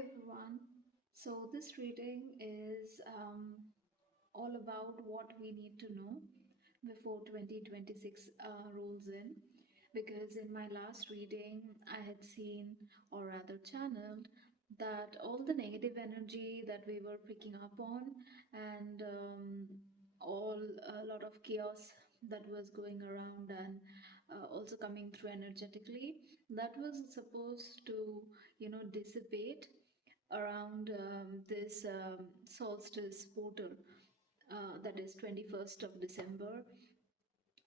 everyone. So, this reading is all about what we need to know before 2026 rolls in. Because in my last reading, I had seen, or rather channeled, that all the negative energy that we were picking up on and all a lot of chaos that was going around and also coming through energetically, that was supposed to, dissipate around this solstice portal, that is 21st of December,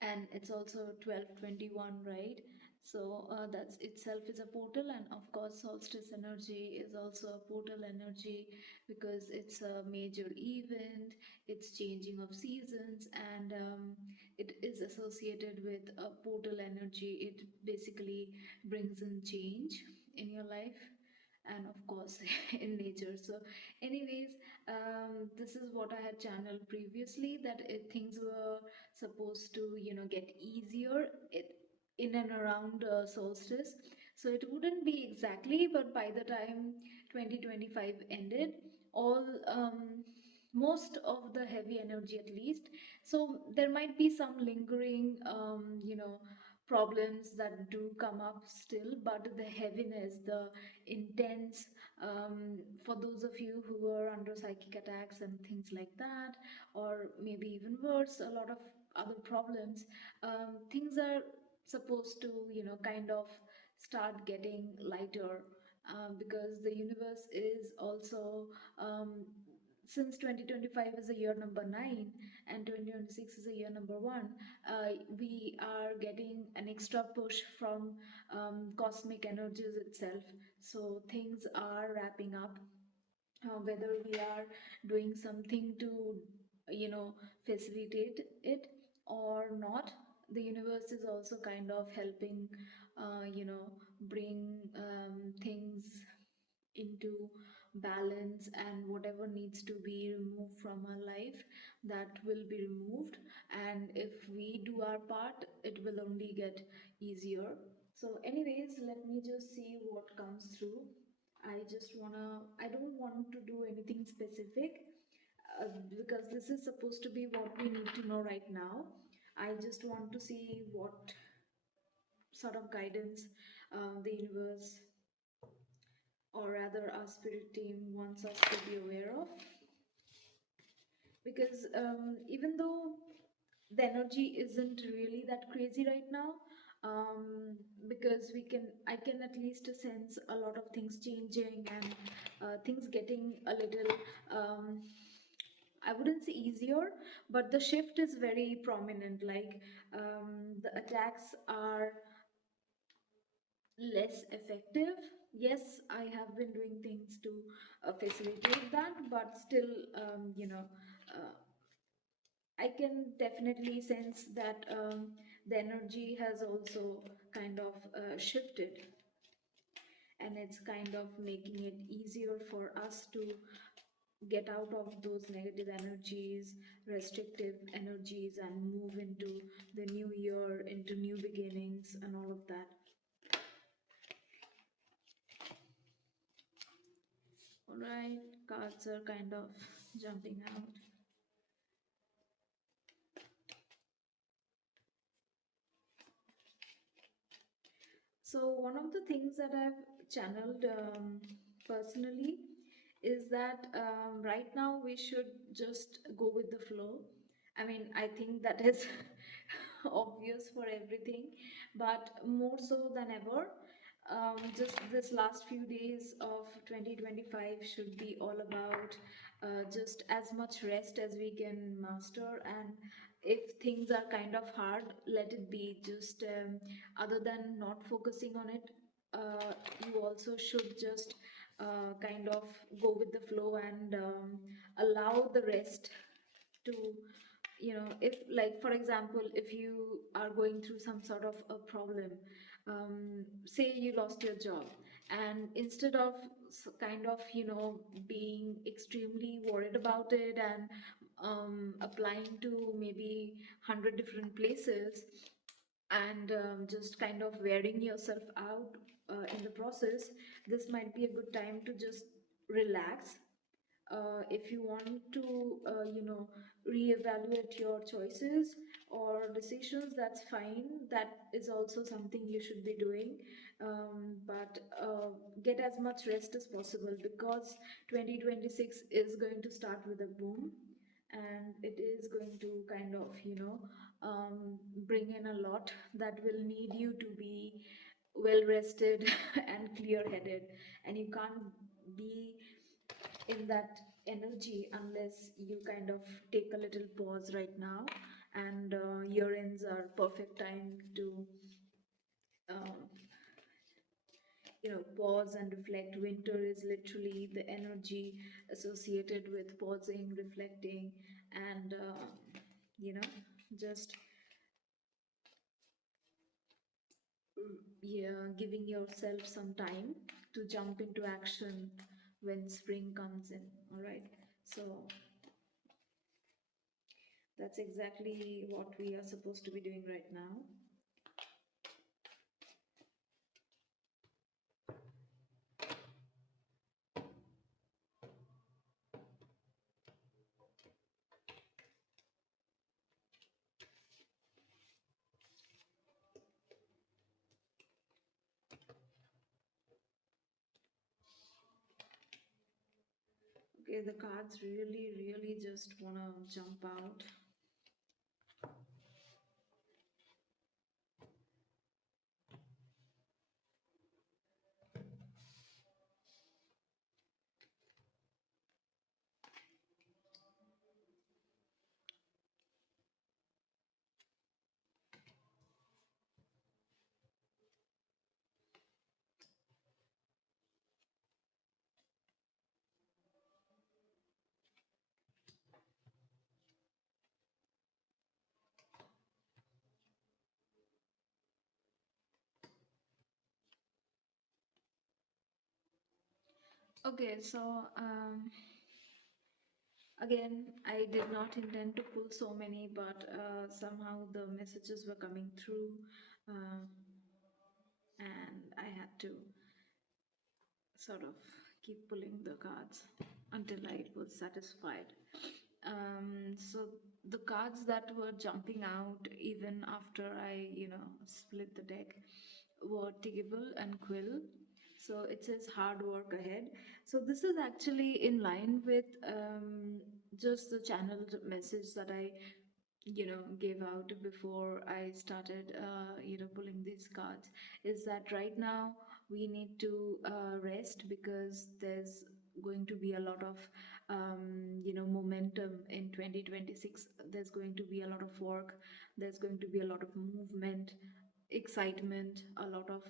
and it's also 12:21, right? So that's itself is a portal, and of course solstice energy is also a portal energy because it's a major event, it's changing of seasons, and it is associated with a portal energy. It basically brings in change in your life and of course in nature. So anyways, this is what I had channeled previously, that things were supposed to get easier in and around solstice. So it wouldn't be exactly, but by the time 2025 ended, all most of the heavy energy at least. So there might be some lingering problems that do come up still, but the heaviness, the intense, for those of you who were under psychic attacks and things like that, or maybe even worse, a lot of other problems, things are supposed to kind of start getting lighter, because the universe is also, um, since 2025 is a year number 9 and 2026 is a year number 1, we are getting an extra push from cosmic energies itself. So things are wrapping up, whether we are doing something to facilitate it or not. The universe is also kind of helping bring things into balance, and whatever needs to be removed from our life, that will be removed, and if we do our part, it will only get easier. So anyways, let me just see what comes through. I don't want to do anything specific, because this is supposed to be what we need to know right now. I just want to see what sort of guidance the universe, or rather our spirit team, wants us to be aware of. Because even though the energy isn't really that crazy right now, because I can at least sense a lot of things changing, and things getting a little, I wouldn't say easier, but the shift is very prominent. Like, the attacks are less effective. Yes, I have been doing things to facilitate that, but still, uh, I can definitely sense that the energy has also kind of shifted, and it's kind of making it easier for us to get out of those negative energies, restrictive energies, and move into the new year, into new beginnings, and all of that. Alright, cards are kind of jumping out. So, one of the things that I've channeled personally is that right now we should just go with the flow. I mean, I think that is obvious for everything, but more so than ever, just this last few days of 2025 should be all about just as much rest as we can master. And if things are kind of hard, let it be. Just other than not focusing on it, you also should just kind of go with the flow and allow the rest to, if, like, for example, if you are going through some sort of a problem, say you lost your job, and instead of kind of being extremely worried about it and applying to maybe 100 different places, and just kind of wearing yourself out in the process, this might be a good time to just relax. If you want to, reevaluate your choices or decisions, that's fine. That is also something you should be doing. But get as much rest as possible, because 2026 is going to start with a boom, and it is going to kind of, bring in a lot that will need you to be well rested and clear headed, and you can't be in that energy unless you kind of take a little pause right now. And year ends are perfect time to um, pause and reflect. Winter is literally the energy associated with pausing, reflecting, and you know just yeah, giving yourself some time to jump into action when spring comes in. All right, so that's exactly what we are supposed to be doing right now. Okay, the cards really, really just wanna jump out. Okay, so again, I did not intend to pull so many, but somehow the messages were coming through, uh, and I had to sort of keep pulling the cards until I was satisfied. So the cards that were jumping out even after I, split the deck were Tigable and Quill. So it says hard work ahead. So this is actually in line with just the channeled message that I gave out before I started pulling these cards, is that right now we need to rest, because there's going to be a lot of momentum in 2026. There's going to be a lot of work, there's going to be a lot of movement, excitement, a lot of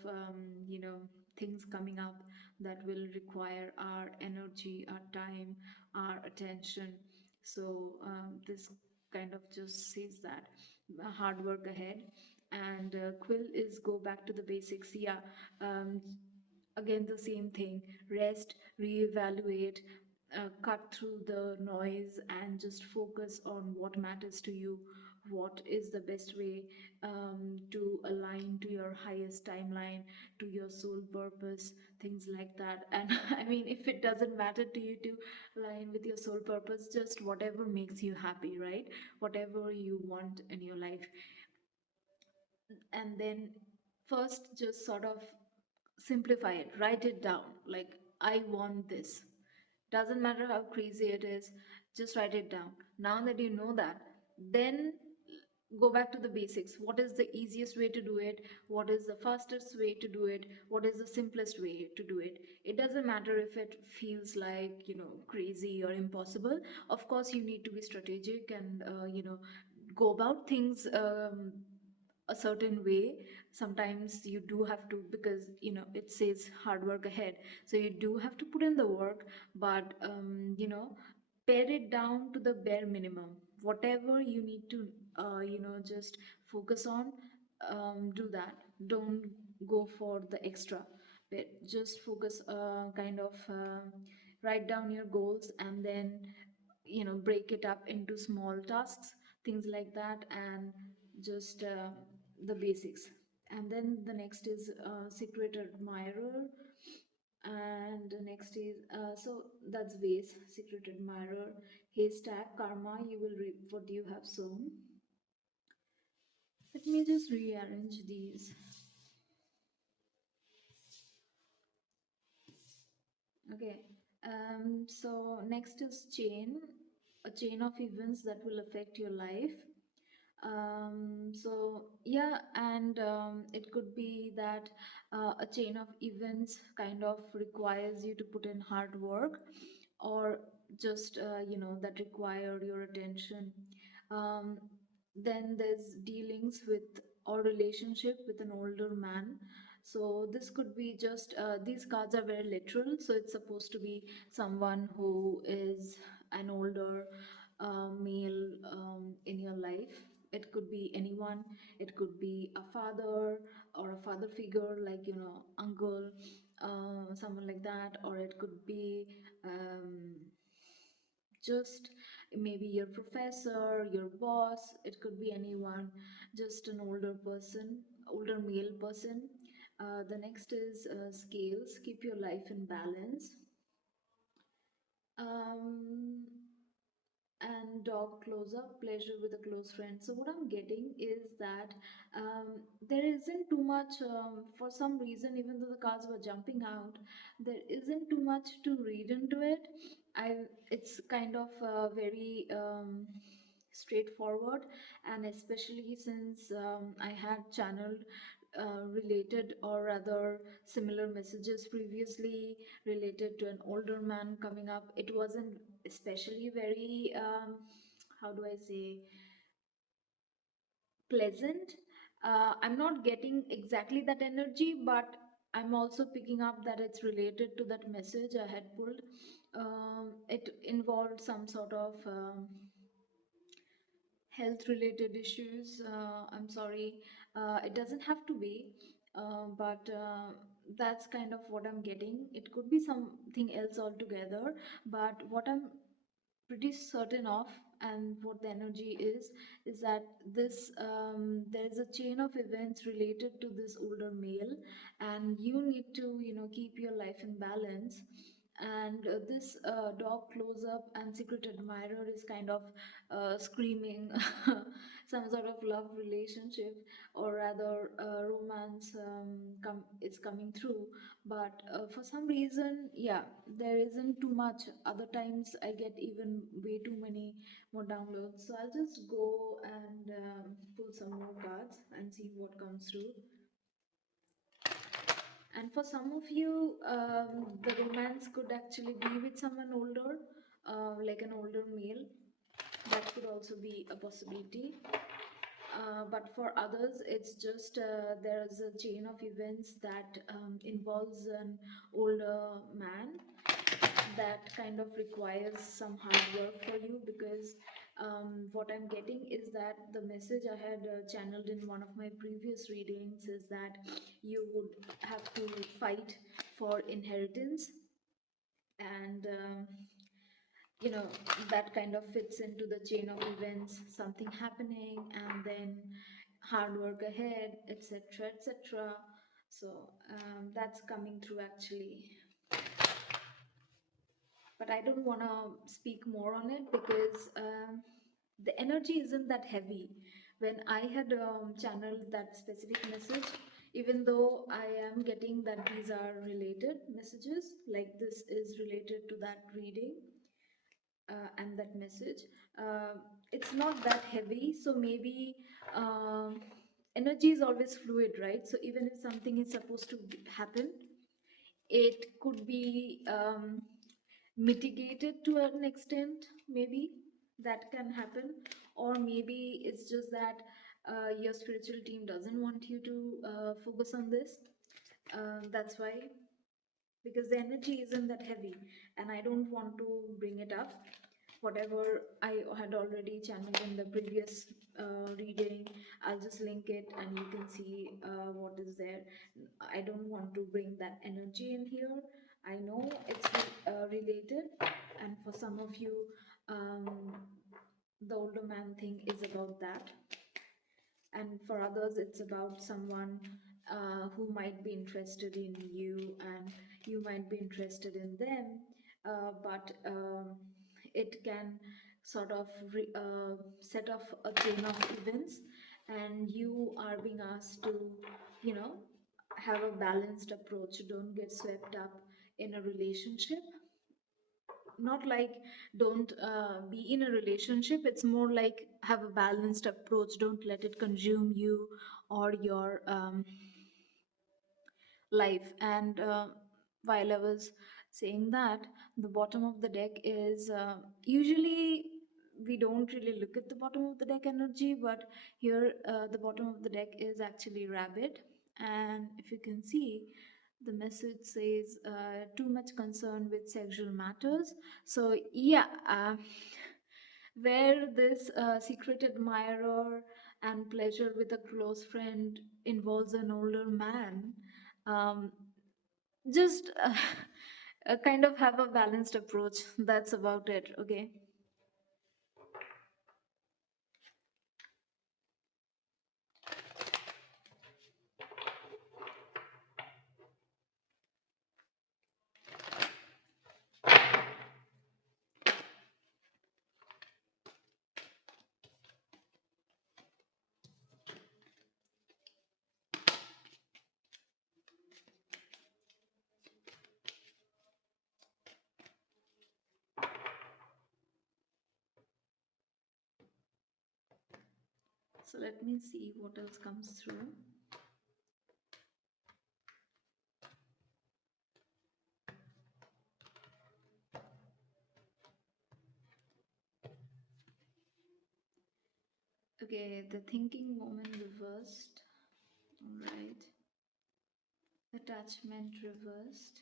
things coming up that will require our energy, our time, our attention. So this kind of just says that hard work ahead. And Quill is go back to the basics. Yeah, um, again the same thing: rest, reevaluate, cut through the noise, and just focus on what matters to you, what is the best way to align to your highest timeline, to your soul purpose, things like that. And I mean, if it doesn't matter to you to align with your soul purpose, just whatever makes you happy, right? Whatever you want in your life. And then first just sort of simplify it, write it down, like, I want this. Doesn't matter how crazy it is, just write it down. Now that you know that, then go back to the basics. What is the easiest way to do it? What is the fastest way to do it? What is the simplest way to do it? It doesn't matter if it feels like, crazy or impossible. Of course, you need to be strategic and, go about things a certain way. Sometimes you do have to, because it says hard work ahead, so you do have to put in the work. But pare it down to the bare minimum. Whatever you need to just focus on, do that. Don't go for the extra bit. Just focus, kind of write down your goals, and then break it up into small tasks, things like that. And just the basics. And then the next is secret admirer. And the next is so that's vase, secret admirer, haystack, karma, you will reap what you have sown. Let me just rearrange these. Okay. So next is chain, a chain of events that will affect your life. So yeah, and it could be that a chain of events kind of requires you to put in hard work, or just that require your attention. um, then there's dealings with or relationship with an older man. So this could be just these cards are very literal, so it's supposed to be someone who is an older male in your life. It could be anyone. It could be a father or a father figure, like uncle, someone like that. Or it could be just maybe your professor, your boss. It could be anyone, just an older person, older male person. The next is scales, keep your life in balance. um, and dog close up, pleasure with a close friend. So what I'm getting is that there isn't too much, for some reason, even though the cards were jumping out, there isn't too much to read into it. I It's kind of very straightforward, and especially since I had channeled related, or rather similar messages previously, related to an older man coming up. It wasn't especially very how do I say, pleasant. I'm not getting exactly that energy, but I'm also picking up that it's related to that message I had pulled. It involved some sort of health related issues. I'm sorry, it doesn't have to be, but that's kind of what I'm getting. It could be something else altogether, but what I'm pretty certain of, and what the energy is that this there is a chain of events related to this older male, and you need to keep your life in balance. And this dog close up and secret admirer is kind of screaming some sort of love relationship, or rather romance is coming through. But for some reason, yeah, there isn't too much. Other times I get even way too many more downloads, so I'll just go and pull some more cards and see what comes through. And for some of you, the romance could actually be with someone older, like an older male. That could also be a possibility. But for others, it's just there's a chain of events that involves an older man that kind of requires some hard work for you, because what I'm getting is that the message I had channeled in one of my previous readings is that you would have to fight for inheritance. And that kind of fits into the chain of events, something happening and then hard work ahead, etc., etc. So that's coming through actually. But I don't want to speak more on it, because the energy isn't that heavy. When I had channeled that specific message, even though I am getting that these are related messages, like this is related to that reading and that message, uh, it's not that heavy. So maybe energy is always fluid, right? So even if something is supposed to happen, it could be mitigated to an extent, maybe that can happen. Or maybe it's just that your spiritual team doesn't want you to focus on this. That's why, because the energy isn't that heavy, and I don't want to bring it up. Whatever I had already channeled in the previous reading, I'll just link it and you can see what is there. I don't want to bring that energy in here. I know it's related, and for some of you, um, the older man thing is about that, and for others it's about someone who might be interested in you and you might be interested in them, but it can sort of set off a chain of events, and you are being asked to, you know, have a balanced approach. Don't get swept up in a relationship. Not like don't be in a relationship, it's more like have a balanced approach. Don't let it consume you or your life. And while I was saying that, the bottom of the deck is usually we don't really look at the bottom of the deck energy, but here the bottom of the deck is actually rabbit. And if you can see, the message says too much concern with sexual matters. So yeah, where this secret admirer and pleasure with a close friend involves an older man, um, just kind of have a balanced approach. That's about it. Okay. So let me see what else comes through. Okay, the thinking moment reversed. All right. Attachment reversed.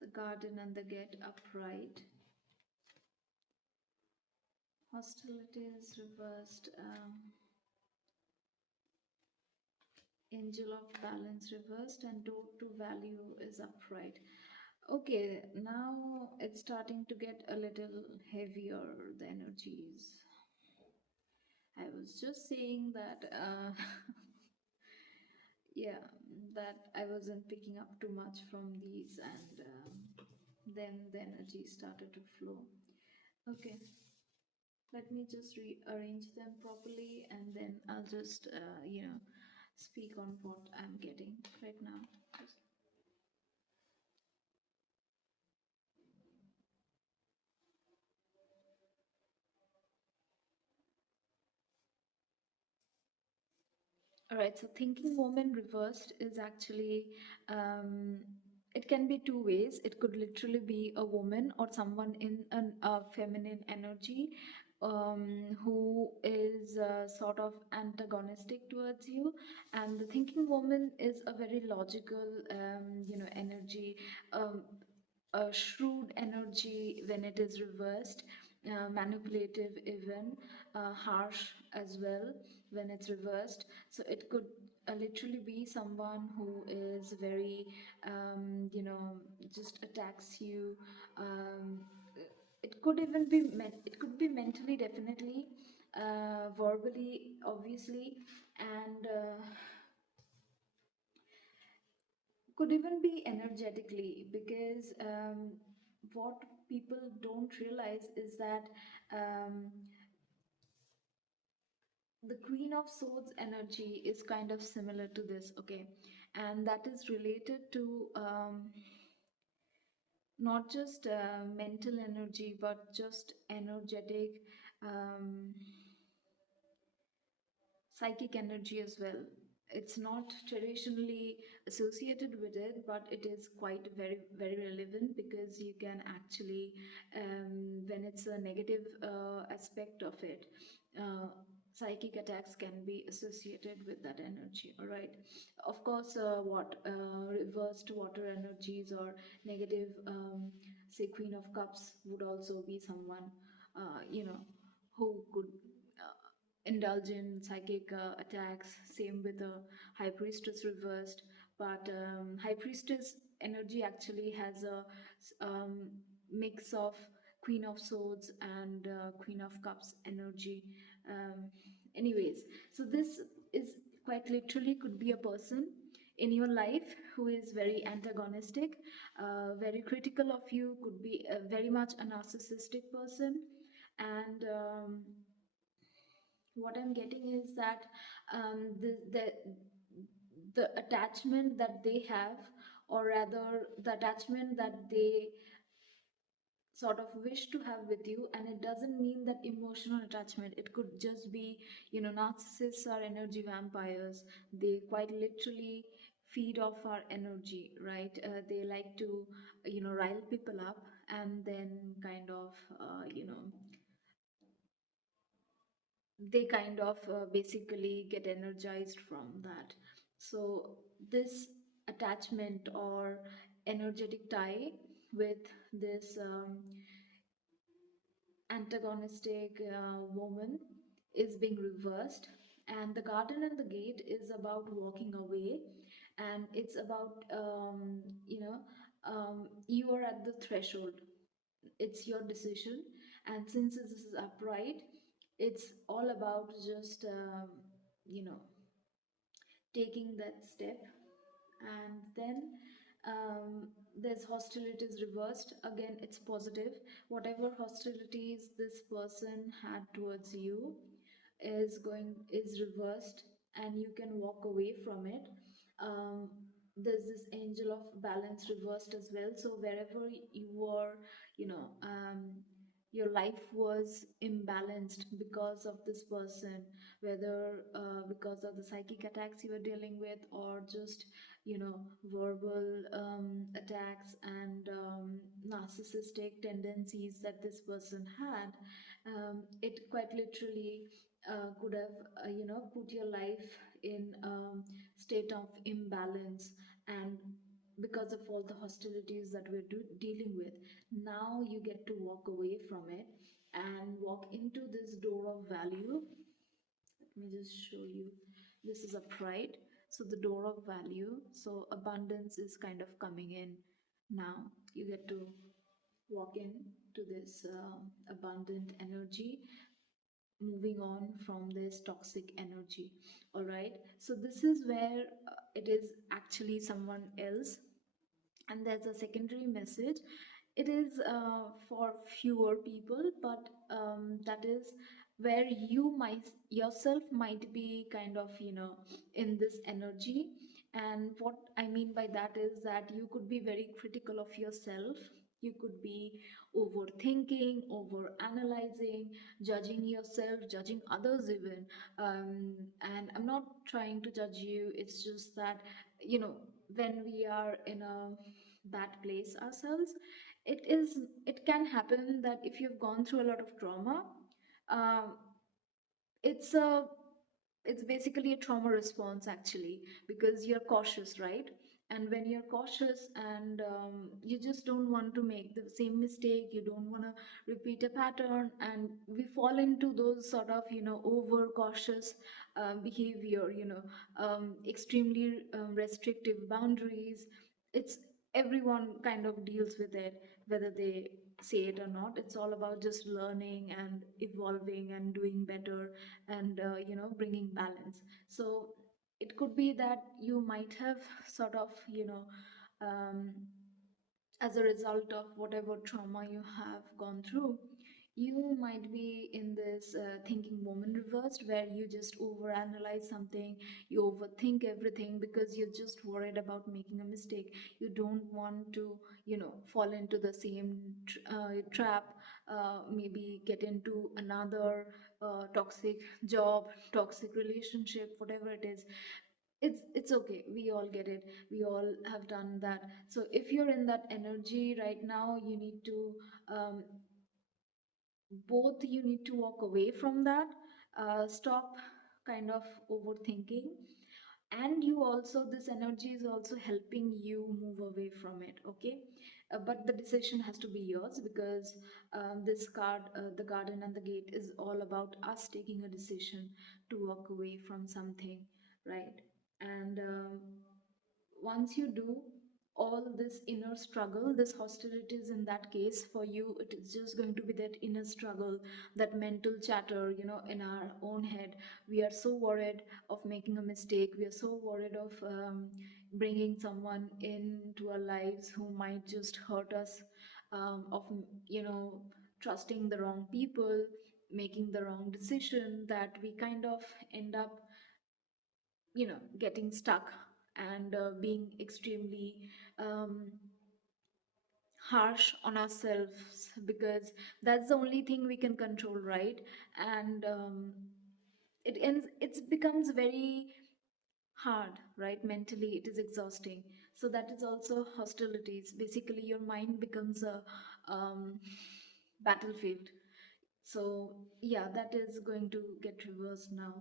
The garden and the get upright. Hostilities reversed. Angel of balance reversed, and door to value is upright. Okay, now it's starting to get a little heavier, the energies. I was just saying that, yeah, that I wasn't picking up too much from these, and then the energy started to flow. Okay, let me just rearrange them properly, and then I'll just, speak on what I'm getting right now. Just All right, so thinking moment reversed is actually, um, it can be two ways. It could literally be a woman or someone in a feminine energy, who is sort of antagonistic towards you. And the thinking woman is a very logical, energy, um, a shrewd energy when it is reversed, manipulative even, harsh as well when it's reversed. So it could literally be someone who is very, just attacks you. Um, it could even be it could be mentally, definitely, verbally, obviously, and could even be energetically, because what people don't realize is that um, the Queen of Swords energy is kind of similar to this, okay? And that is related to not just mental energy, but just energetic, um, psychic energy as well. It's not traditionally associated with it, but it is quite very, very relevant, because you can actually, when it's a negative aspect of it, uh, psychic attacks can be associated with that energy. All right. Of course, what reversed water energies or negative, say, Queen of Cups would also be someone, who could indulge in psychic attacks. Same with the High Priestess reversed. But High Priestess energy actually has a mix of Queen of Swords and Queen of Cups energy. Um, anyways, so this is quite literally could be a person in your life who is very antagonistic, very critical of you, could be very much a narcissistic person. And what I'm getting is that the attachment that they have, or rather the attachment that they sort of wish to have with you, and it doesn't mean that emotional attachment, it could just be, narcissists are energy vampires. They quite literally feed off our energy, right? They like to, rile people up, and then kind of, they kind of basically get energized from that. So this attachment or energetic tie with this antagonistic woman is being reversed, and the garden and the gate is about walking away, and it's about you are at the threshold. It's your decision, and since this is upright, it's all about just you know taking that step. And then there's hostilities reversed, again it's positive. Whatever hostilities this person had towards you is reversed, and you can walk away from it. um, there's this angel of balance reversed as well. So wherever you were, your life was imbalanced because of this person, whether because of the psychic attacks you were dealing with, or just verbal attacks and narcissistic tendencies that this person had. It quite literally could have put your life in state of imbalance, and because of all the hostilities that we're dealing with, now you get to walk away from it and walk into this door of value. Let me just show you. This is a pride, so the door of value. So abundance is kind of coming in now. You get to walk in to this abundant energy, moving on from this toxic energy. All right, so this is where it is actually someone else. And there's a secondary message. It is for fewer people, but that is where you might yourself might be kind of in this energy. And what I mean by that is that you could be very critical of yourself. You could be overthinking, over analyzing, judging yourself, judging others even. And I'm not trying to judge you, it's just that when we are in a bad place ourselves, it can happen that if you've gone through a lot of trauma, um, it's a it's basically a trauma response actually, because you're cautious, right? And when you're cautious, and you just don't want to make the same mistake, you don't want to repeat a pattern, and we fall into those sort of over cautious behavior, extremely restrictive boundaries. It's Everyone kind of deals with it, whether they say it or not. It's all about just learning and evolving and doing better, and bringing balance. So it could be that you might have sort of um, as a result of whatever trauma you have gone through, you might be in this thinking moment reversed, where you just overanalyze something, you overthink everything because you're just worried about making a mistake. You don't want to, fall into the same trap, maybe get into another toxic job, toxic relationship, whatever it is. It's okay, we all get it, we all have done that. So if you're in that energy right now, you need to um, both you need to walk away from that, stop kind of overthinking, and you also, this energy is also helping you move away from it, okay? But the decision has to be yours, because this card, the garden and the gate, is all about us taking a decision to walk away from something, right? And once you do, all this inner struggle, this hostilities, in that case for you it is just going to be that inner struggle, that mental chatter, in our own head. We are so worried of making a mistake, we are so worried of bringing someone into our lives who might just hurt us, of trusting the wrong people, making the wrong decision, that we kind of end up getting stuck and being extremely um, harsh on ourselves, because that's the only thing we can control, right? And it becomes very hard, right? Mentally it is exhausting. So that is also hostilities. Basically your mind becomes a battlefield. So yeah, that is going to get reversed now.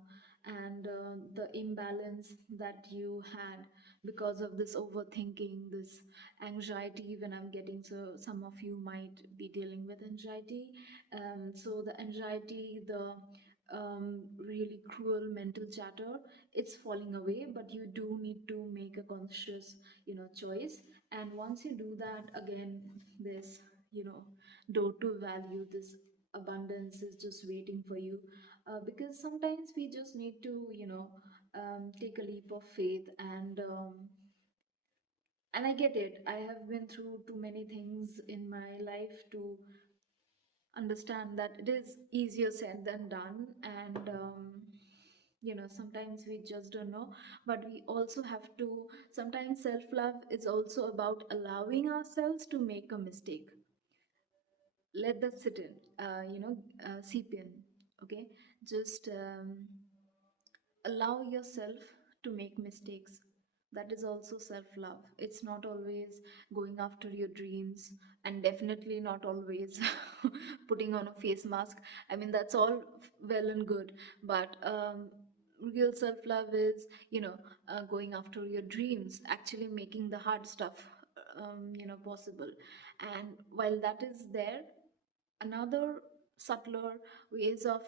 And the imbalance that you had because of this overthinking, this anxiety, even I'm getting, so some of you might be dealing with anxiety. So the anxiety, the really cruel mental chatter, it's falling away, but you do need to make a conscious choice. And once you do that, again, this door to value, this abundance is just waiting for you. Because sometimes we just need to take a leap of faith. And I get it, I have been through too many things in my life to understand that it is easier said than done. And sometimes we just don't know. But we also have to, sometimes self love is also about allowing ourselves to make a mistake. Let that sit in, seep in. Okay, just allow yourself to make mistakes. That is also self love. It's not always going after your dreams, and definitely not always putting on a face mask. I mean, that's all well and good, but real self love is, going after your dreams, actually making the hard stuff possible. And while that is there, another subtler ways of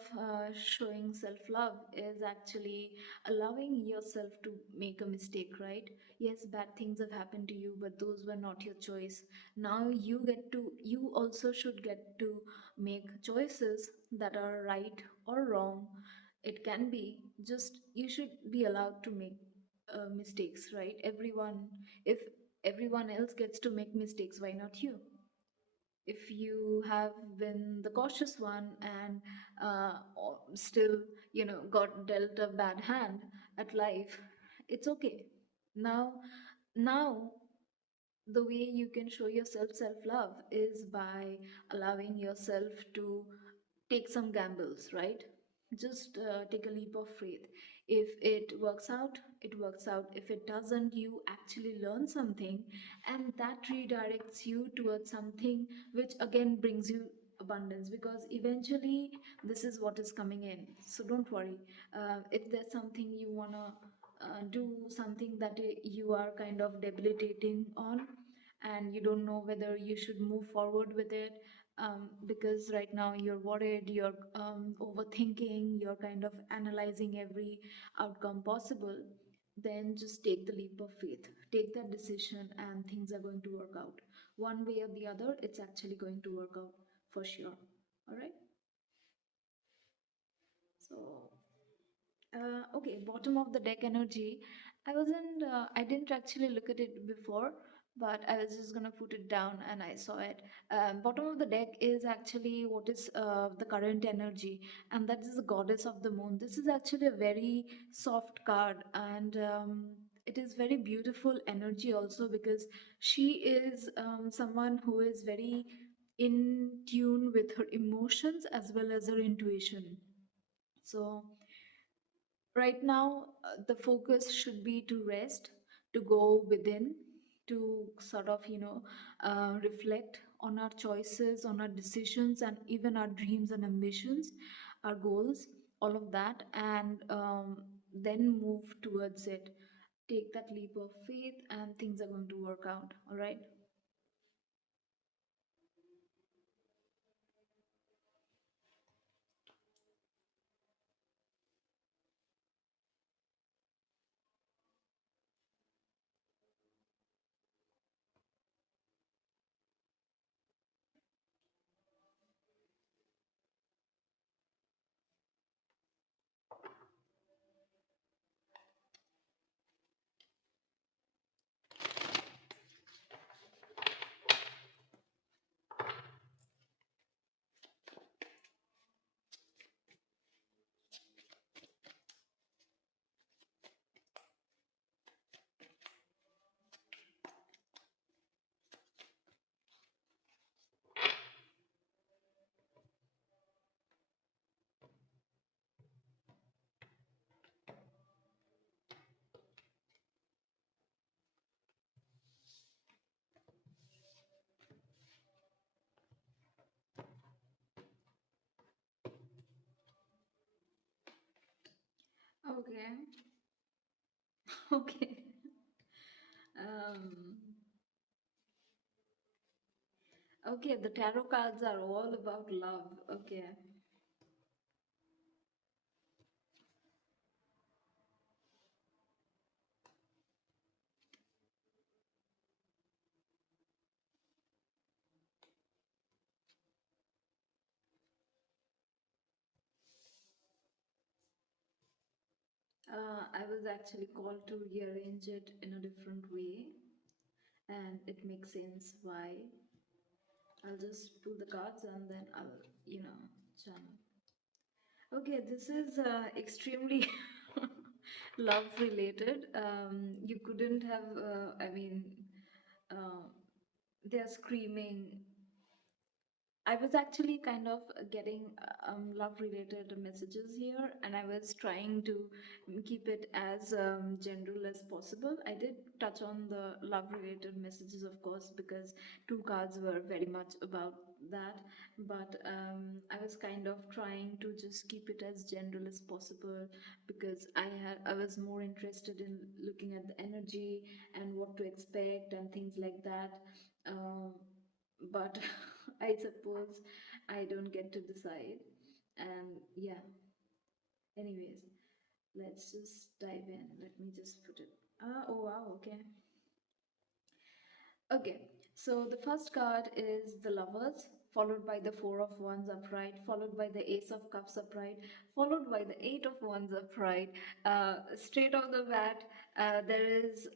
showing self-love is actually allowing yourself to make a mistake, right? Yes, bad things have happened to you, but those were not your choice. Now you also should get to make choices that are right or wrong. It can be just, you should be allowed to make mistakes, right? Everyone, if everyone else gets to make mistakes, why not you? If you have been the cautious one and or still got dealt a bad hand at life, it's okay. Now now the way you can show yourself self love is by allowing yourself to take some gambles, right? Just take a leap of faith. If it works out, it works out. If it doesn't, you actually learn something, and that redirects you towards something which again brings you abundance, because eventually this is what is coming in. So don't worry. If there's something you want to do, something that you are kind of debilitating on, and you don't know whether you should move forward with it, because right now you're worried, you're overthinking, you're kind of analyzing every outcome possible, then just take the leap of faith, take that decision, and things are going to work out. One way or the other, it's actually going to work out for sure. All right. So okay, bottom of the deck energy. I didn't actually look at it before, but I was just gonna put it down and I saw it. Bottom of the deck is actually what is the current energy, and that is the goddess of the moon. This is actually a very soft card, and it is very beautiful energy also, because she is someone who is very in tune with her emotions as well as her intuition. So right now, the focus should be to rest, to go within, to sort of reflect on our choices, on our decisions, and even our dreams and ambitions, our goals, all of that, and then move towards it. Take that leap of faith and things are going to work out. All right. Okay. Okay. Um, okay, the tarot cards are all about love. Okay. I was actually called to rearrange it in a different way, and it makes sense why. I'll just pull the cards and then I'll, channel. Okay, this is extremely love related. You couldn't have, uh, they're screaming. I was actually kind of getting love related messages here, and I was trying to keep it as general as possible. I did touch on the love related messages, of course, because two cards were very much about that, but I was kind of trying to just keep it as general as possible because I was more interested in looking at the energy and what to expect and things like that. Um, but I suppose I don't get to decide. And yeah, anyways, let's just dive in. Let me just put it. Oh wow, okay. Okay, so the first card is the Lovers, followed by the Four of Wands upright, followed by the Ace of Cups upright, followed by the Eight of Wands upright. Straight off the bat, there is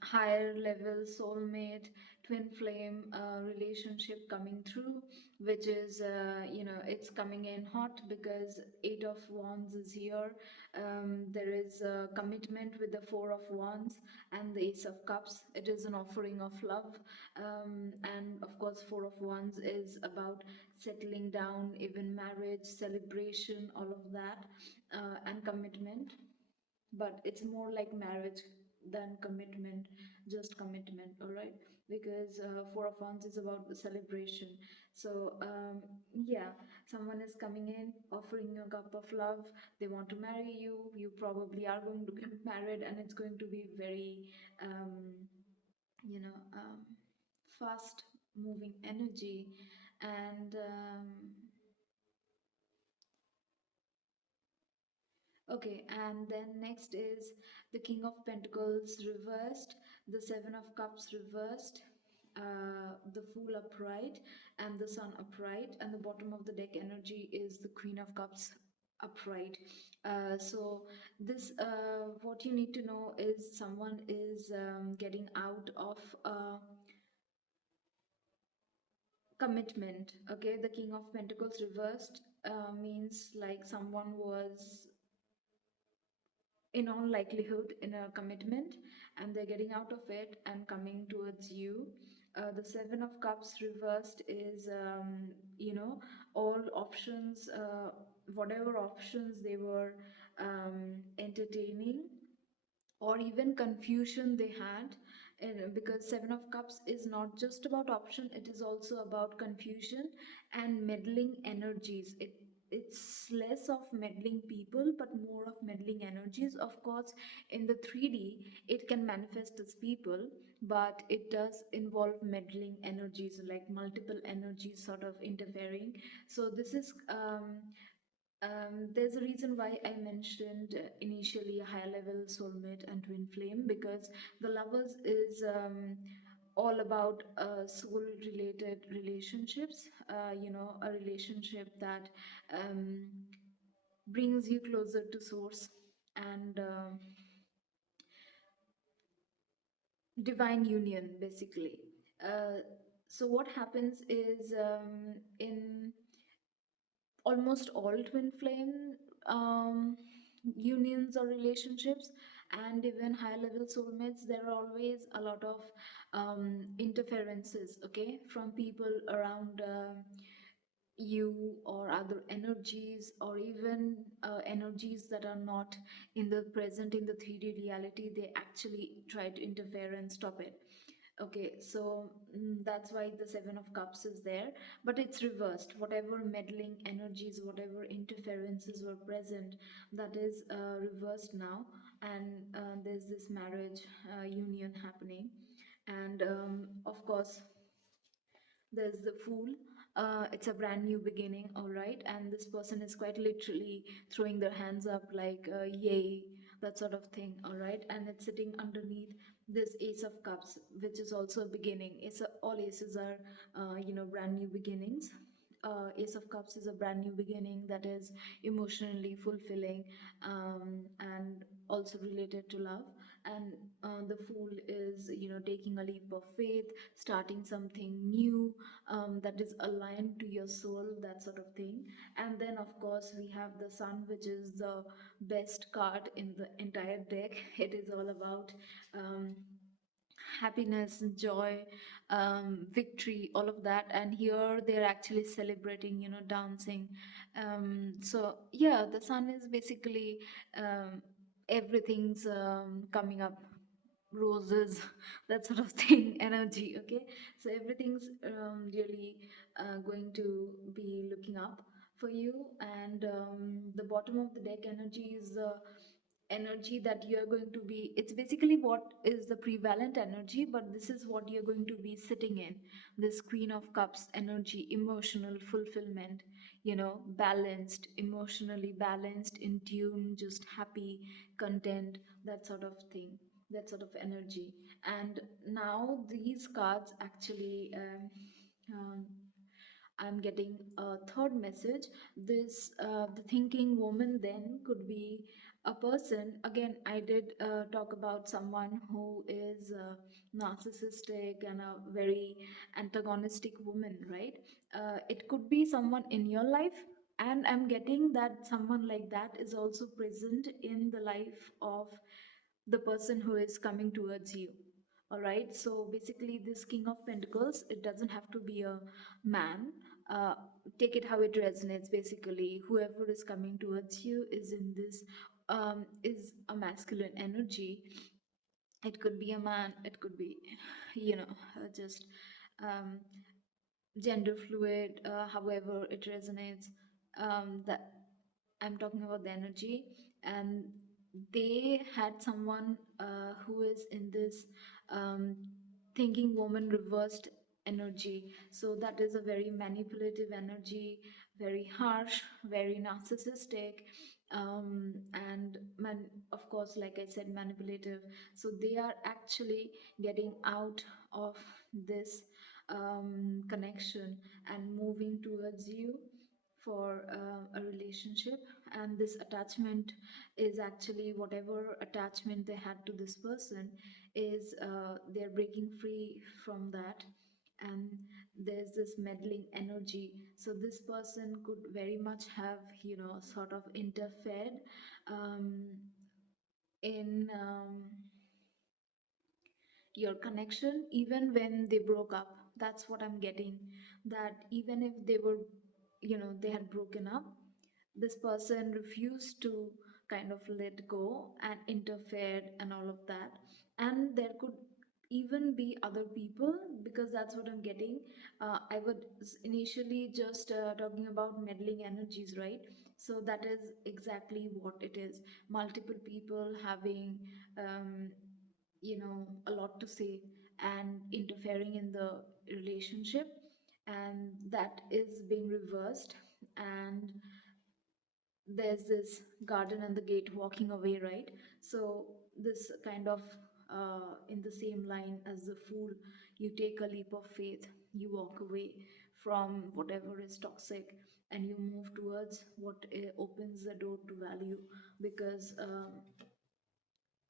higher level soulmate, twin flame relationship coming through, which is, it's coming in hot because Eight of Wands is here. There is a commitment with the Four of Wands and the Ace of Cups. It is an offering of love. And of course, Four of Wands is about settling down, even marriage, celebration, all of that, and commitment. But it's more like marriage than commitment, just commitment, all right? Because Four of Wands is about the celebration. So, yeah, someone is coming in, offering you a cup of love. They want to marry you. You probably are going to get married, and it's going to be very, um, you know, um, fast moving energy. And okay, and then next is the King of Pentacles reversed, the Seven of Cups reversed, the Fool upright, and the Sun upright, and the bottom of the deck energy is the Queen of Cups upright. So this, what you need to know is someone is getting out of commitment. Okay, the King of Pentacles reversed means like someone was in all likelihood in a commitment and they're getting out of it and coming towards you. The Seven of Cups reversed is, all options, whatever options they were entertaining or even confusion they had, because Seven of Cups is not just about option, it is also about confusion and meddling energies. It's less of meddling people but more of meddling energies. Of course, in the 3D it can manifest as people, but it does involve meddling energies, like multiple energies sort of interfering. So this is, there's a reason why I mentioned initially a high level soulmate and twin flame, because the Lovers is all about soul related relationships, a relationship that um, brings you closer to source and divine union, basically. Uh, so, what happens is, in almost all twin flame unions or relationships and even high level soulmates, there are always a lot of interferences, okay, from people around you or other energies, or even energies that are not in the present in the 3D reality. They actually try to interfere and stop it. Okay, so that's why the Seven of Cups is there, but it's reversed. Whatever meddling energies, whatever interferences were present, that is reversed now, and there's this marriage union happening, and of course, there's the Fool. It's a brand new beginning, all right, and this person is quite literally throwing their hands up like yay, that sort of thing, all right, and it's sitting underneath this Ace of Cups, which is also a beginning. All aces are brand new beginnings. Ace of Cups is a brand new beginning that is emotionally fulfilling, and also related to love. And the Fool is, taking a leap of faith, starting something new, that is aligned to your soul, that sort of thing. And then, of course, we have the Sun, which is the best card in the entire deck. It is all about um, happiness, joy, victory, all of that. And here they're actually celebrating, dancing. So yeah, the Sun is basically everything's coming up, roses, that sort of thing, energy. Okay, so everything's really going to be looking up for you. And the bottom of the deck energy is the energy that you are going to be, it's basically what is the prevalent energy, but this is what you're going to be sitting in, this Queen of Cups energy, emotional fulfillment, balanced, emotionally balanced, in tune, just happy, content, that sort of thing, that sort of energy. And now these cards actually I'm getting a third message. The thinking woman then could be a person. Again, I did talk about someone who is narcissistic and a very antagonistic woman, right? It could be someone in your life, and I'm getting that someone like that is also present in the life of the person who is coming towards you. All right, so basically this King of Pentacles, it doesn't have to be a man. uh, Take it how it resonates. Basically, whoever is coming towards you is in this, is a masculine energy. It could be a man, it could be, just um, gender fluid, however it resonates. That I'm talking about the energy. And they had someone who is in this um, thinking woman reversed energy. So that is a very manipulative energy, very harsh, very narcissistic, and of course, like I said, manipulative. So they are actually getting out of this connection and moving towards you for a relationship. And this attachment is actually, whatever attachment they had to this person is, they're breaking free from that. And there's this meddling energy. So this person could very much have, sort of interfered um, in your connection even when they broke up. That's what I'm getting, that even if they were, they had broken up, this person refused to kind of let go and interfered and all of that. And there could even be other people, because that's what I'm getting. I was initially just talking about meddling energies, right? So that is exactly what it is. Multiple people having a lot to say and interfering in the relationship, and that is being reversed. And there's this garden and the gate walking away, right? So this kind of, in the same line as the Fool, you take a leap of faith, you walk away from whatever is toxic, and you move towards what opens the door to value. Because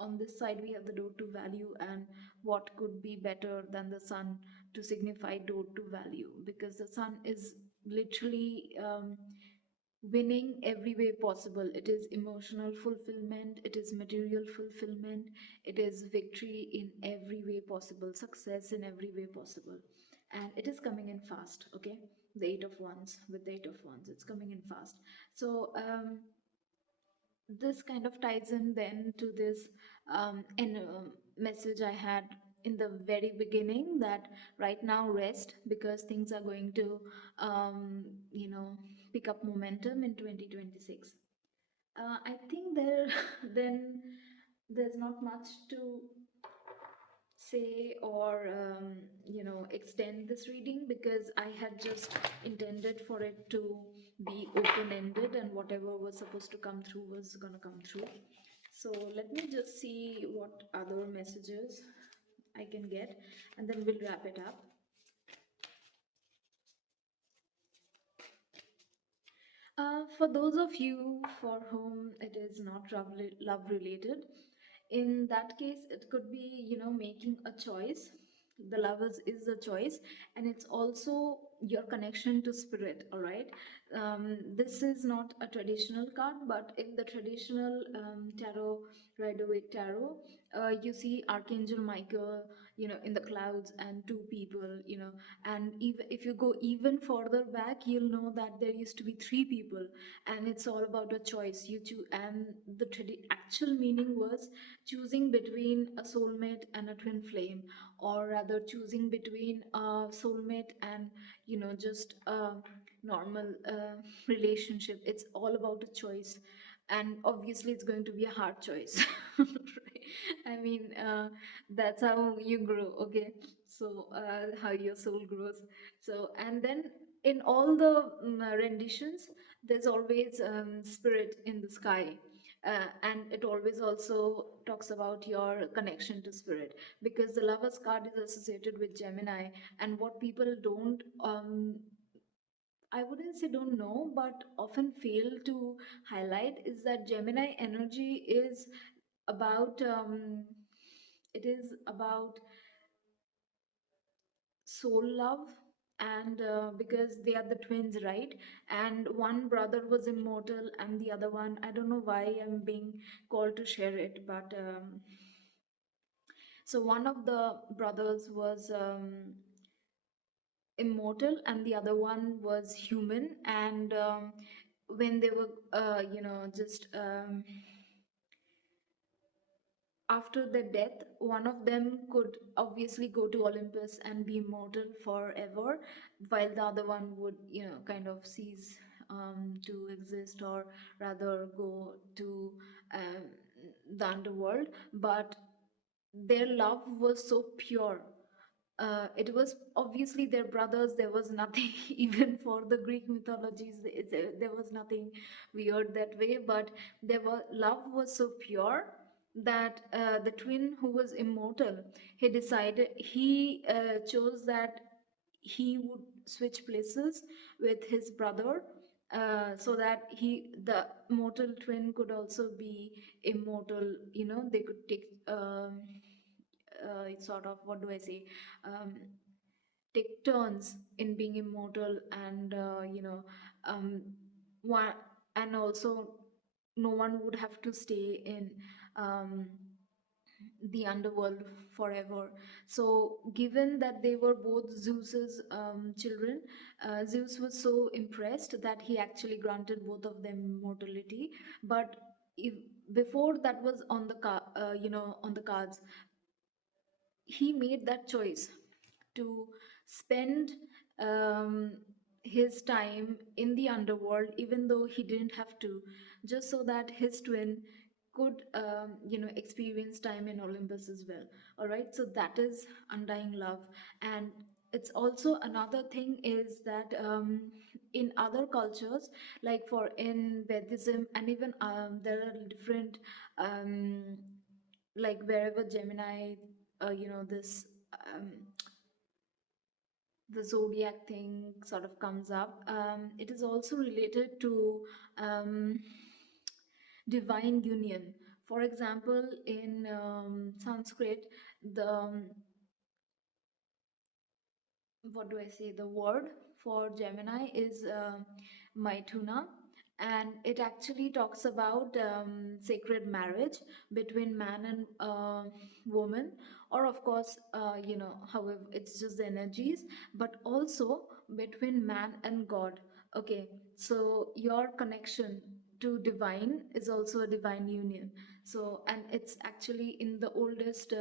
on this side we have the door to value, and what could be better than the Sun to signify door to value? Because the Sun is literally winning every way possible. It is emotional fulfillment, it is material fulfillment, it is victory in every way possible, success in every way possible. And it is coming in fast. Okay, the Eight of Wands, with the Eight of Wands, it's coming in fast. So this kind of ties in then to this message I had in the very beginning that right now rest because things are going to um, you know pick up momentum in 2026. I think there then there's not much to say or extend this reading because I had just intended for it to be open ended and whatever was supposed to come through was gonna come through. So let me just see what other messages I can get and then we'll wrap it up. For those of you for whom it is not love related, in that case, it could be, making a choice. The lovers is a choice, and it's also your connection to spirit, all right? This is not a traditional card, but in the traditional tarot, Rider-Waite tarot, you see Archangel Michael, in the clouds, and two people, and even if you go even further back, you'll know that there used to be three people, and it's all about a choice. You choose, and the actual meaning was choosing between a soulmate and a twin flame, or rather choosing between a soulmate and just a normal relationship. It's all about a choice, and obviously it's going to be a hard choice. Right? I mean, that's how you grow. Okay, so how your soul grows. So and then in all the renditions there's always spirit in the sky, and it always also talks about your connection to spirit because the lover's card is associated with Gemini. And what people don't I wouldn't say don't know, but often fail to highlight is that Gemini energy is about it is about soul love, and because they are the twins, right? And one brother was immortal and the other one, I don't know why I'm being called to share it, but so one of the brothers was immortal and the other one was human. And when they were just after their death, one of them could obviously go to Olympus and be immortal forever, while the other one would, kind of cease to exist, or rather go to um, the underworld. But their love was so pure. It was obviously their brothers. There was nothing, even for the Greek mythologies, there was nothing weird that way. But love was so pure that the twin who was immortal, he chose that he would switch places with his brother, so that the mortal twin could also be immortal. They could take sort of, what do I say, um, take turns in being immortal, and um, one, and also no one would have to stay in um, the underworld forever. So, given that they were both Zeus's children, Zeus was so impressed that he actually granted both of them immortality. But if, before that was on the on the cards, he made that choice to spend um, his time in the underworld, even though he didn't have to, just so that his twin could, experience time in Olympus as well. All right, so that is undying love. And it's also another thing is that in other cultures, like for in Vedism, and even there are different like wherever Gemini, this um, the zodiac thing sort of comes up. It is also related to um, divine union. For example, in Sanskrit, the what do I say? The word for Gemini is Maithuna, and it actually talks about sacred marriage between man and woman, or of course, however, it's just the energies, but also between man and God. Okay, so your connection to divine is also a divine union. So, and it's actually in the oldest.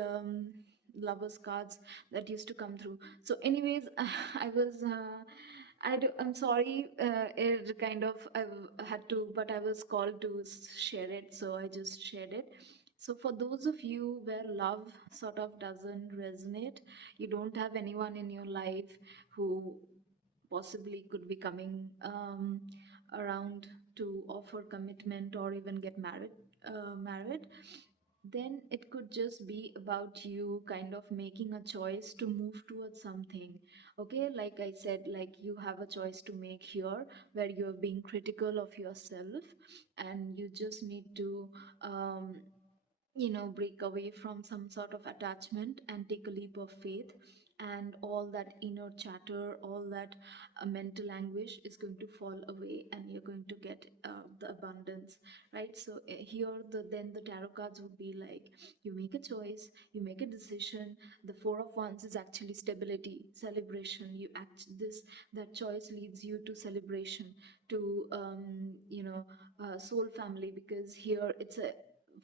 lovers cards that used to come through. So anyways, I was I'm sorry, it kind of I had to, but I was called to share it, so I just shared it. So for those of you where love sort of doesn't resonate, you don't have anyone in your life who possibly could be coming around to offer commitment or even get married, then it could just be about you kind of making a choice to move towards something. Okay, like I said, like you have a choice to make here where you're being critical of yourself, and you just need to um, break away from some sort of attachment and take a leap of faith, and all that inner chatter, all that mental anguish is going to fall away, and you're going to get the abundance, right? So here then the tarot cards would be like, you make a choice, you make a decision. The Four of Wands is actually stability, celebration. You act this, that choice leads you to celebration, to soul family, because here it's a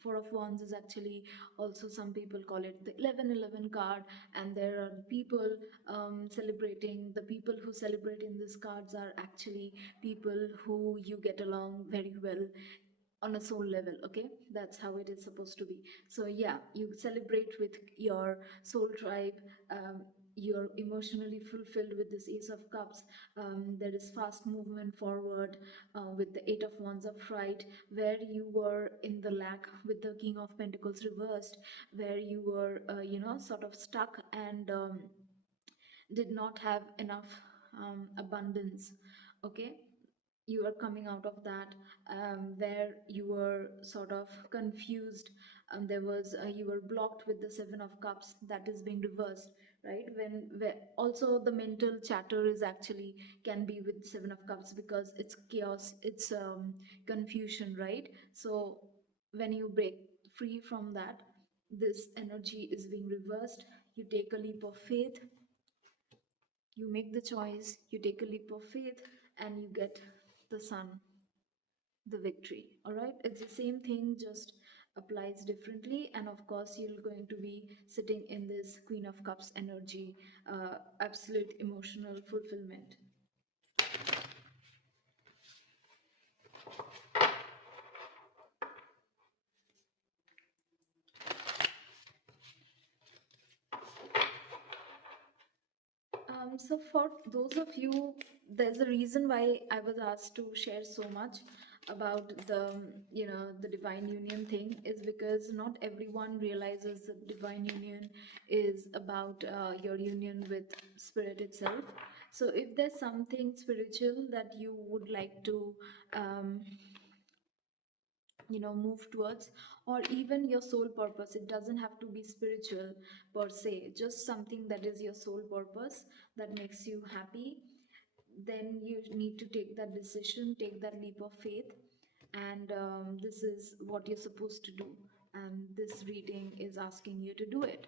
Four of Wands is actually, also some people call it the 1111 card, and there are people celebrating. The people who celebrate in these cards are actually people who you get along very well on a soul level. Okay, that's how it is supposed to be. So yeah, you celebrate with your soul tribe. You're emotionally fulfilled with this Ace of Cups. There is fast movement forward with the Eight of Wands upright, where you were in the lack with the King of Pentacles reversed, where you were sort of stuck and did not have enough abundance. Okay, you are coming out of that, where you were sort of confused, and there was you were blocked with the Seven of Cups that is being reversed, right? Where also the mental chatter is actually can be with Seven of Cups, because it's chaos, it's confusion, right? So when you break free from that, this energy is being reversed. You take a leap of faith, you make the choice, you take a leap of faith, and you get the sun, the victory. All right, it's the same thing, just applies differently. And of course, you're going to be sitting in this Queen of Cups energy, absolute emotional fulfillment. So for those of you, there's a reason why I was asked to share so much about the divine union thing, is because not everyone realizes that divine union is about your union with spirit itself. So if there's something spiritual that you would like to um, move towards, or even your soul purpose, it doesn't have to be spiritual per se, just something that is your soul purpose that makes you happy, then you need to take that decision, take that leap of faith. And this is what you're supposed to do, and this reading is asking you to do it,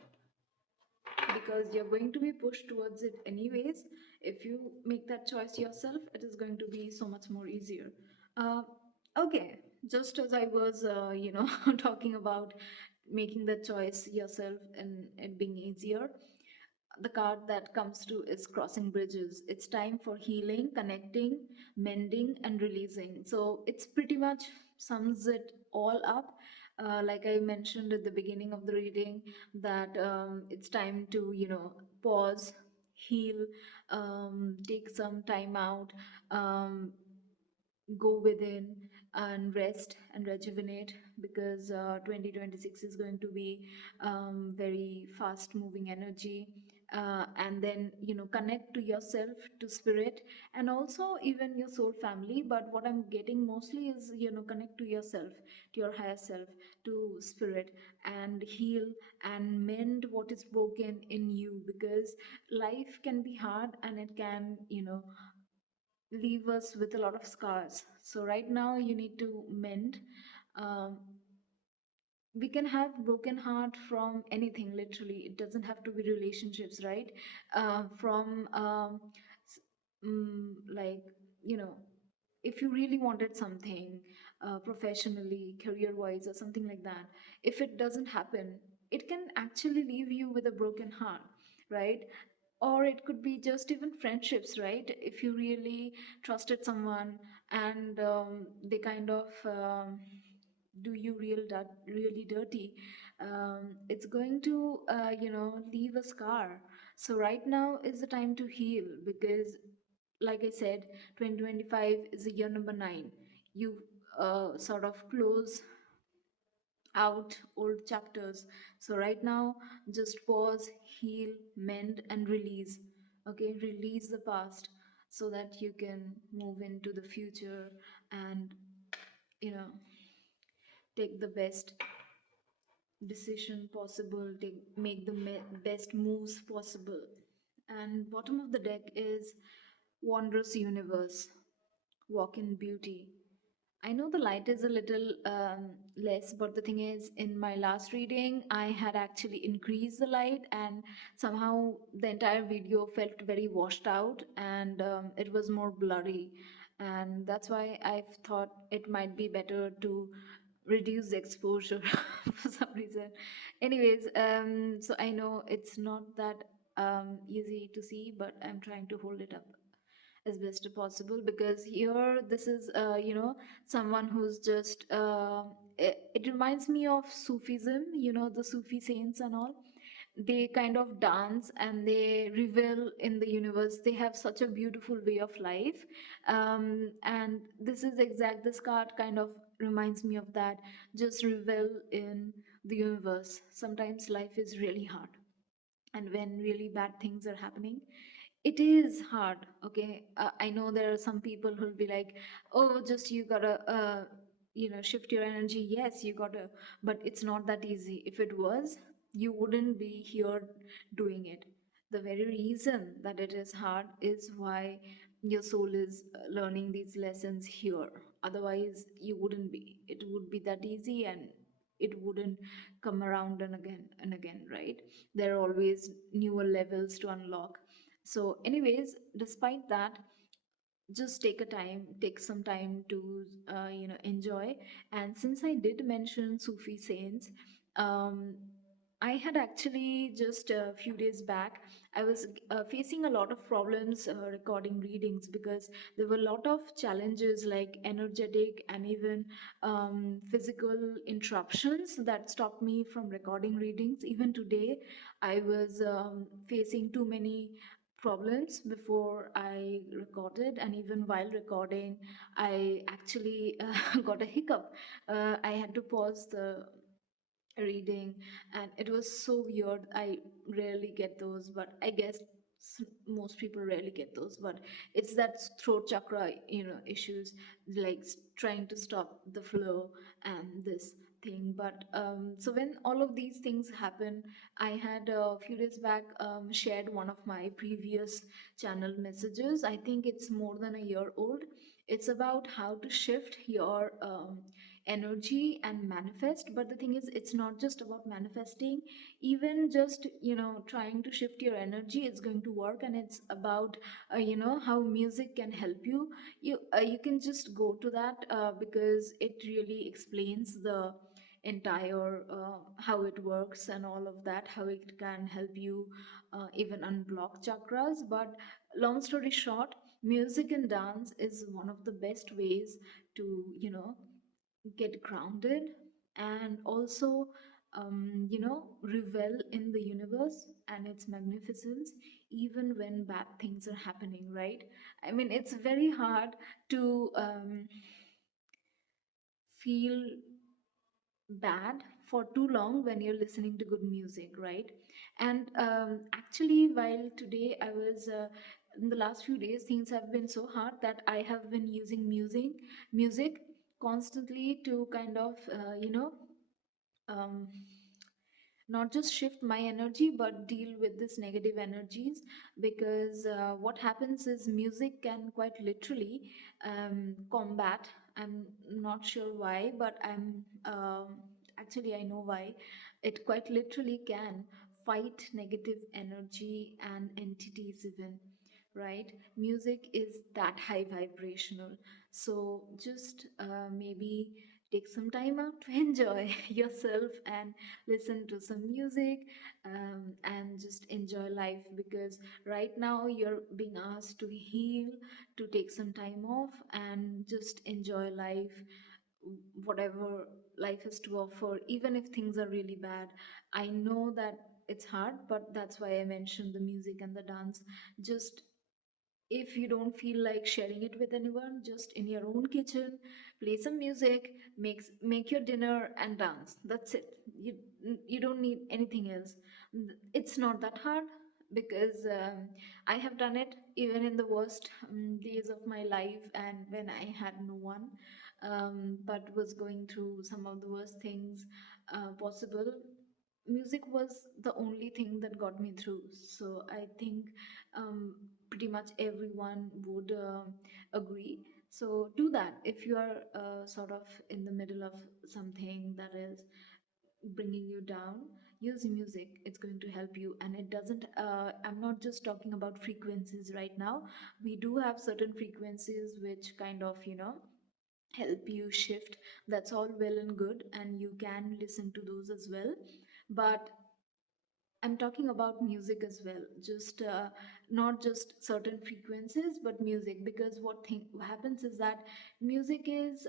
because you're going to be pushed towards it anyways. If you make that choice yourself, it is going to be so much more easier. uh, okay, just as I was talking about making the choice yourself and it being easier, the card that comes to is crossing bridges. It's time for healing, connecting, mending, and releasing. So it's pretty much sums it all up. Like I mentioned at the beginning of the reading, that it's time to pause, heal, take some time out, um, go within and rest and rejuvenate, because 2026 is going to be very fast moving energy. And then connect to yourself, to spirit, and also even your soul family. But what I'm getting mostly is connect to yourself, to your higher self, to spirit, and heal and mend what is broken in you, because life can be hard and it can leave us with a lot of scars. So right now you need to mend. Um, we can have broken heart from anything, literally. It doesn't have to be relationships, right? From like if you really wanted something professionally, career wise, or something like that, if it doesn't happen, it can actually leave you with a broken heart, right? Or it could be just even friendships, right? If you really trusted someone and they kind of do you really dirty, it's going to leave a scar. So right now is the time to heal, because like I said, 2025 is the year number 9. You sort of close out old chapters. So right now, just pause, heal, mend, and release. Okay, release the past so that you can move into the future and, you know, take the best decision possible, make the best moves possible. And bottom of the deck is Wondrous Universe, Walk in Beauty. I know the light is a little less, but the thing is, in my last reading, I had actually increased the light, and somehow the entire video felt very washed out and it was more blurry. And that's why I thought it might be better to reduce the exposure for some reason. Anyways, so I know it's not that easy to see, but I'm trying to hold it up as best as possible, because here this is someone who's just it reminds me of Sufism, the Sufi saints and all. They kind of dance and they revel in the universe. They have such a beautiful way of life, and this card kind of reminds me of that. Just revel in the universe. Sometimes life is really hard, and when really bad things are happening, it is hard. Okay, I know there are some people who'll be like, oh, just you gotta shift your energy. Yes, you gotta, but it's not that easy. If it was, you wouldn't be here doing it. The very reason that it is hard is why your soul is learning these lessons here. Otherwise you wouldn't be. It would be that easy, and it wouldn't come around and again, right? There are always newer levels to unlock. So anyways, despite that, just take some time to enjoy. And since I did mention Sufi saints, um, I had actually just a few days back, I was facing a lot of problems recording readings, because there were a lot of challenges like energetic and even physical interruptions that stopped me from recording readings. Even today, I was facing too many problems before I recorded, and even while recording, I actually got a hiccup. I had to pause the reading, and it was so weird. I rarely get those, but I guess most people rarely get those. But it's that throat chakra issues, like trying to stop the flow and this thing. But so when all of these things happen, I had a few days back shared one of my previous channel messages. I think it's more than a year old. It's about how to shift your energy and manifest. But the thing is, it's not just about manifesting. Even just trying to shift your energy is going to work, and it's about how music can help you. You can just go to that, because it really explains the entire how it works and all of that, how it can help you even unblock chakras. But long story short, music and dance is one of the best ways to get grounded, and also revel in the universe and its magnificence, even when bad things are happening, right? I mean, it's very hard to feel bad for too long when you're listening to good music, right? And actually, while today I was in the last few days, things have been so hard that I have been using music constantly to kind of um, not just shift my energy but deal with this negative energies. Because what happens is music can quite literally combat, I'm not sure why, but actually I know why. It quite literally can fight negative energy and entities even, right? Music is that high vibrational. So just maybe take some time out to enjoy yourself and listen to some music, and just enjoy life, because right now you're being asked to heal, to take some time off and just enjoy life, whatever life has to offer, even if things are really bad. I know that it's hard, but that's why I mentioned the music and the dance. Just, if you don't feel like sharing it with anyone, just in your own kitchen, play some music, make your dinner and dance. That's it. You don't need anything else. It's not that hard, because I have done it even in the worst days of my life, and when I had no one, but was going through some of the worst things possible. Music was the only thing that got me through. So I think pretty much everyone would agree. So do that. If you are sort of in the middle of something that is bringing you down, use music. It's going to help you. And it doesn't, I'm not just talking about frequencies right now. We do have certain frequencies which kind of, help you shift. That's all well and good, and you can listen to those as well. But I'm talking about music as well, just not just certain frequencies, but music. Because what happens is that music is,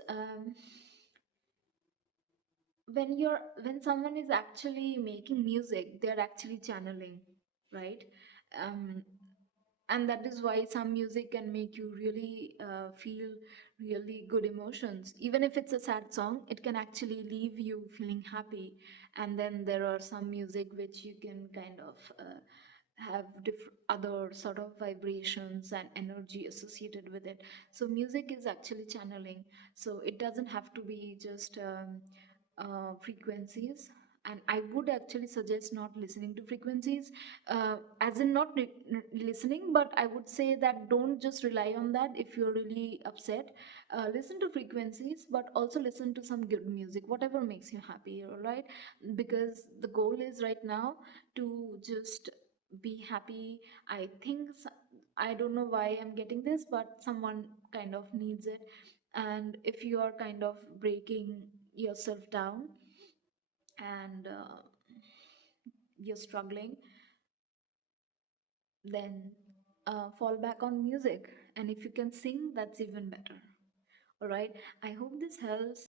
when someone is actually making music, they're actually channeling, right? Um, and that is why some music can make you really feel really good emotions. Even if it's a sad song, it can actually leave you feeling happy. And then there are some music which you can kind of have different other sort of vibrations and energy associated with it. So music is actually channeling. So it doesn't have to be just frequencies. And I would actually suggest not listening to frequencies, as in not listening, but I would say that don't just rely on that. If you're really upset, listen to frequencies, but also listen to some good music, whatever makes you happy, all right? Because the goal is right now to just be happy. I think I don't know why I'm getting this, but someone kind of needs it. And if you are kind of breaking yourself down, and you're struggling, then fall back on music. And if you can sing, that's even better. All right. I hope this helps.